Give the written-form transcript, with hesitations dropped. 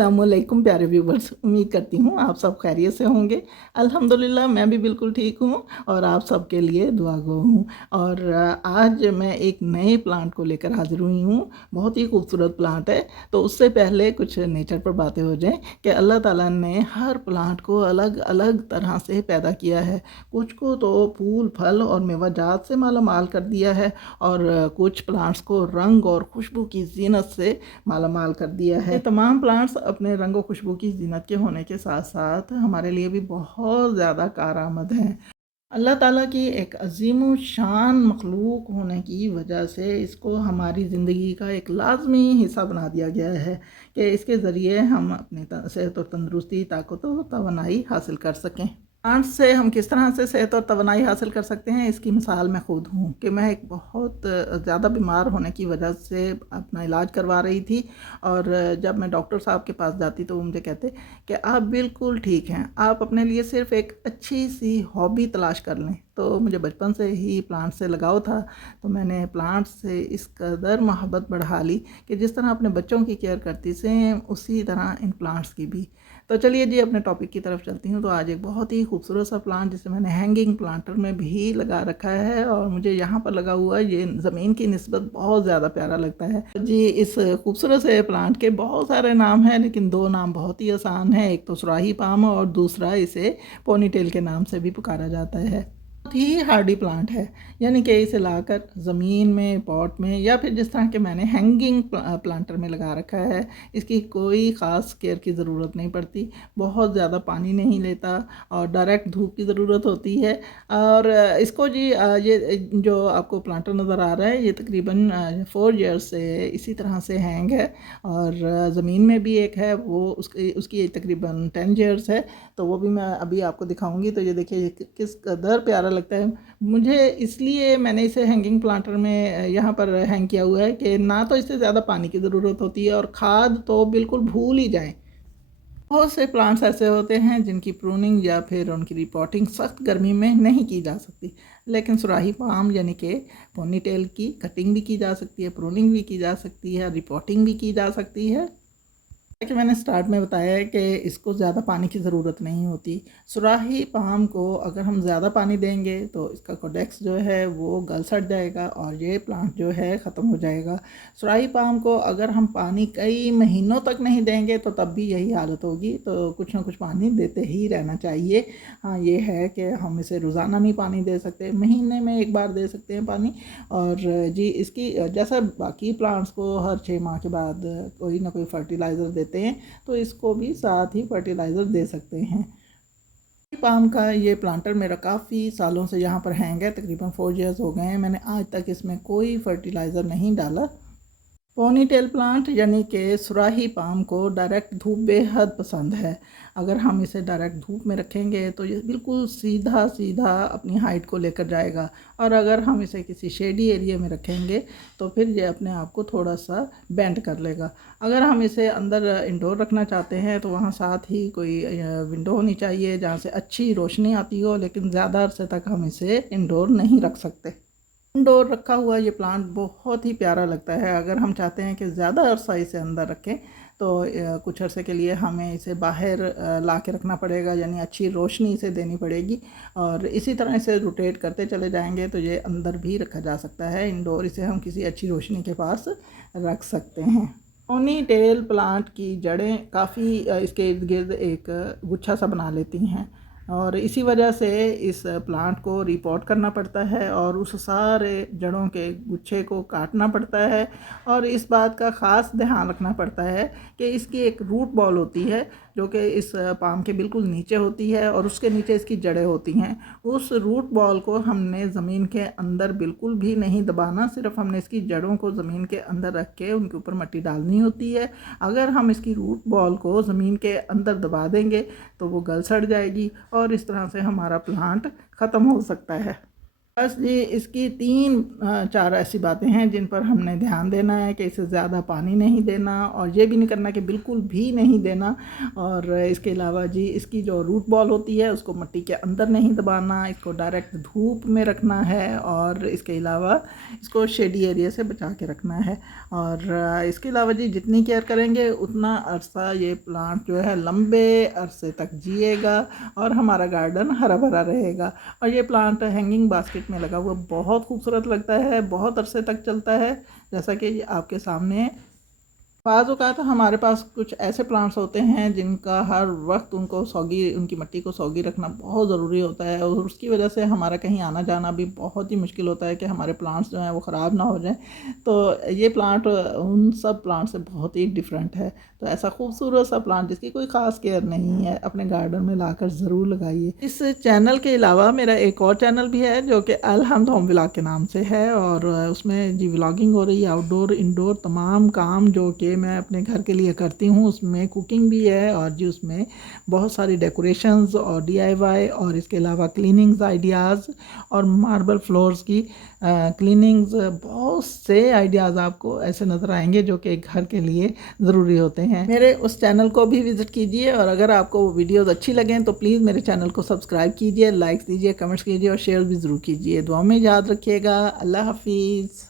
अस्सलामुअलैकुम प्यारे व्यूवर्स, उम्मीद करती हूँ आप सब खैरियत से होंगे। अल्हम्दुलिल्लाह मैं भी बिल्कुल ठीक हूँ और आप सबके लिए दुआ गो हूँ। और आज मैं एक नए प्लांट को लेकर हाज़िर हुई हूँ। बहुत ही खूबसूरत प्लांट है। तो उससे पहले कुछ नेचर पर बातें हो जाएँ कि अल्लाह ताला ने हर प्लांट को अलग-अलग तरह से पैदा किया है। कुछ को तो फूल, फल और मेवाजात से माला-माल कर दिया है और कुछ प्लांट्स को रंग और खुशबू की ज़ीनत से माला-माल कर दिया है। ये तमाम प्लांट्स अपने रंग और खुशबू की ज़ीनत के होने के साथ-साथ हमारे लिए भी बहुत ज़्यादा कारआमद हैं। अल्लाह ताला की एक अज़ीम शान मखलूक होने की वजह से इसको हमारी ज़िंदगी का एक लाज़मी हिस्सा बना दिया गया है कि इसके ज़रिए हम अपनी सेहत और तंदुरुस्ती, ताकत और तवानाई हासिल कर सकें। प्लांट्स से हम किस तरह से सेहत और तवानाई हासिल कर सकते हैं, इसकी मिसाल मैं खुद हूँ कि मैं एक बहुत ज़्यादा बीमार होने की वजह से अपना इलाज करवा रही थी। और जब मैं डॉक्टर साहब के पास जाती तो वो मुझे कहते कि आप बिल्कुल ठीक हैं, आप अपने लिए सिर्फ़ एक अच्छी सी हॉबी तलाश कर लें। तो मुझे बचपन से ही प्लांट से लगाव था, तो मैंने प्लांट से इस कदर मोहब्बत बढ़ा ली कि जिस तरह अपने बच्चों की केयर करती सेम उसी तरह इन प्लांट्स की भी। तो चलिए जी अपने टॉपिक की तरफ चलती हूँ। तो आज एक बहुत ही खूबसूरत सा प्लांट जिसे मैंने हैंगिंग प्लांटर में भी लगा रखा है और मुझे यहाँ पर लगा हुआ ये ज़मीन की निस्बत बहुत ज़्यादा प्यारा लगता है जी। इस खूबसूरत से प्लांट के बहुत सारे नाम हैं, लेकिन दो नाम बहुत ही आसान हैं। एक तो सुराही पाम और दूसरा इसे पोनीटेल के नाम से भी पुकारा जाता है। बहुत ही हार्डी प्लांट है, यानी कि इसे लाकर ज़मीन में, पॉट में या फिर जिस तरह के मैंने हैंगिंग प्लांटर में लगा रखा है, इसकी कोई ख़ास केयर की ज़रूरत नहीं पड़ती। बहुत ज़्यादा पानी नहीं लेता और डायरेक्ट धूप की ज़रूरत होती है। और इसको जी ये जो आपको प्लांटर नज़र आ रहा है, ये तकरीबन 4 ईयर्स से इसी तरह से हैंग है। और ज़मीन में भी एक है, वो उसकी तकरीबन 10 ईयर्स है, तो वो भी मैं अभी आपको दिखाऊंगी। तो ये देखिए किस कदर प्यारा लगता है मुझे, इसलिए मैंने इसे हैंगिंग प्लांटर में यहाँ पर हैंग किया हुआ है कि ना तो इससे ज़्यादा पानी की ज़रूरत होती है और खाद तो बिल्कुल भूल ही जाएं। बहुत से प्लांट्स ऐसे होते हैं जिनकी प्रूनिंग या फिर उनकी रिपोर्टिंग सख्त गर्मी में नहीं की जा सकती, लेकिन सुराही पाम यानी कि पोनीटेल की कटिंग भी की जा सकती है, प्रूनिंग भी की जा सकती है, रिपोर्टिंग भी की जा सकती है। कि मैंने स्टार्ट में बताया है कि इसको ज़्यादा पानी की ज़रूरत नहीं होती। सुराही पाम को अगर हम ज़्यादा पानी देंगे तो इसका कोडेक्स जो है वो गल सड़ जाएगा और ये प्लांट जो है ख़त्म हो जाएगा। सुराही पाम को अगर हम पानी कई महीनों तक नहीं देंगे तो तब भी यही हालत होगी, तो कुछ ना कुछ पानी देते ही रहना चाहिए। हाँ, ये है कि हम इसे रोज़ाना नहीं पानी दे सकते, महीने में एक बार दे सकते हैं पानी। और जी इसकी जैसा बाकी प्लांट्स को हर 6 माह के बाद कोई ना कोई फर्टिलाइज़र देते हैं, तो इसको भी साथ ही फर्टिलाइज़र दे सकते हैं। पाम का ये प्लांटर मेरा काफ़ी सालों से यहाँ पर हैंग है, तकरीबन 4 ईयर्स हो गए हैं। मैंने आज तक इसमें कोई फर्टिलाइज़र नहीं डाला। पोनीटेल प्लांट यानी कि सुराही पाम को डायरेक्ट धूप बेहद पसंद है। अगर हम इसे डायरेक्ट धूप में रखेंगे तो ये बिल्कुल सीधा सीधा अपनी हाइट को लेकर जाएगा, और अगर हम इसे किसी शेडी एरिया में रखेंगे तो फिर ये अपने आप को थोड़ा सा बेंड कर लेगा। अगर हम इसे अंदर इंडोर रखना चाहते हैं तो वहाँ साथ ही कोई विंडो होनी चाहिए जहाँ से अच्छी रोशनी आती हो, लेकिन ज़्यादा अरसे तक हम इसे इंडोर नहीं रख सकते। इंडोर रखा हुआ ये प्लांट बहुत ही प्यारा लगता है। अगर हम चाहते हैं कि ज़्यादा अरसा इसे अंदर रखें तो कुछ अरसे के लिए हमें इसे बाहर ला के रखना पड़ेगा, यानी अच्छी रोशनी इसे देनी पड़ेगी। और इसी तरह इसे रोटेट करते चले जाएंगे तो ये अंदर भी रखा जा सकता है। इंडोर इसे हम किसी अच्छी रोशनी के पास रख सकते हैं। पोनी टेल प्लांट की जड़ें काफ़ी इसके इर्द गिर्द एक गुच्छा सा बना लेती हैं, और इसी वजह से इस प्लांट को रिपोर्ट करना पड़ता है और उस सारे जड़ों के गुच्छे को काटना पड़ता है। और इस बात का ख़ास ध्यान रखना पड़ता है कि इसकी एक रूट बॉल होती है जो कि इस पाम के बिल्कुल नीचे होती है और उसके नीचे इसकी जड़ें होती हैं। उस रूट बॉल को हमने ज़मीन के अंदर बिल्कुल भी नहीं दबाना, सिर्फ हमने इसकी जड़ों को ज़मीन के अंदर रख के उनके ऊपर मिट्टी डालनी होती है। अगर हम इसकी रूट बॉल को ज़मीन के अंदर दबा देंगे तो वो गल सड़ जाएगी और इस तरह से हमारा प्लांट ख़त्म हो सकता है। बस जी इसकी 4 ऐसी बातें हैं जिन पर हमने ध्यान देना है कि इसे ज़्यादा पानी नहीं देना और ये भी नहीं करना कि बिल्कुल भी नहीं देना। और इसके अलावा जी इसकी जो रूट बॉल होती है उसको मिट्टी के अंदर नहीं दबाना, इसको डायरेक्ट धूप में रखना है और इसके अलावा इसको शेडी एरिया से बचा के रखना है। और इसके अलावा जी जितनी केयर करेंगे उतना अरसा ये प्लांट जो है लंबे अरसे तक जिएगा और हमारा गार्डन हरा भरा रहेगा। और ये प्लांट हैंगिंग बास्केट में लगा हुआ बहुत खूबसूरत लगता है, बहुत अरसे तक चलता है, जैसा कि आपके सामने है। बाज़ औक़ात हमारे पास कुछ ऐसे प्लांट्स होते हैं जिनका हर वक्त उनको सौगी उनकी मिट्टी को सौगी रखना बहुत ज़रूरी होता है और उसकी वजह से हमारा कहीं आना जाना भी बहुत ही मुश्किल होता है कि हमारे प्लांट्स जो हैं वो ख़राब ना हो जाएं। तो ये प्लांट उन सब प्लांट से बहुत ही डिफरेंट है। तो ऐसा खूबसूरत सा प्लांट जिसकी कोई ख़ास केयर नहीं है अपने गार्डन में लाकर ज़रूर लगाइए। इस चैनल के अलावा मेरा एक और चैनल भी है जो कि अलहम्द होम व्लॉग के नाम से है और उसमें जी व्लॉगिंग हो रही है, आउटडोर इंडोर तमाम काम जो कि मैं अपने घर के लिए करती हूँ। उसमें कुकिंग भी है और जी उसमें बहुत सारी डेकोरेशंस और DIY और इसके अलावा क्लीनिंग्स आइडियाज़ और मार्बल फ्लोर्स की क्लीनिंग्स, बहुत से आइडियाज़ आपको ऐसे नज़र आएंगे जो कि घर के लिए ज़रूरी होते हैं। मेरे उस चैनल को भी विज़िट कीजिए और अगर आपको वो वीडियोस अच्छी लगें तो प्लीज़ मेरे चैनल को सब्सक्राइब कीजिए, लाइक दीजिए, कमेंट्स कीजिए और शेयर भी ज़रूर कीजिए। दुआ में याद रखिएगा। अल्लाह हाफिज़।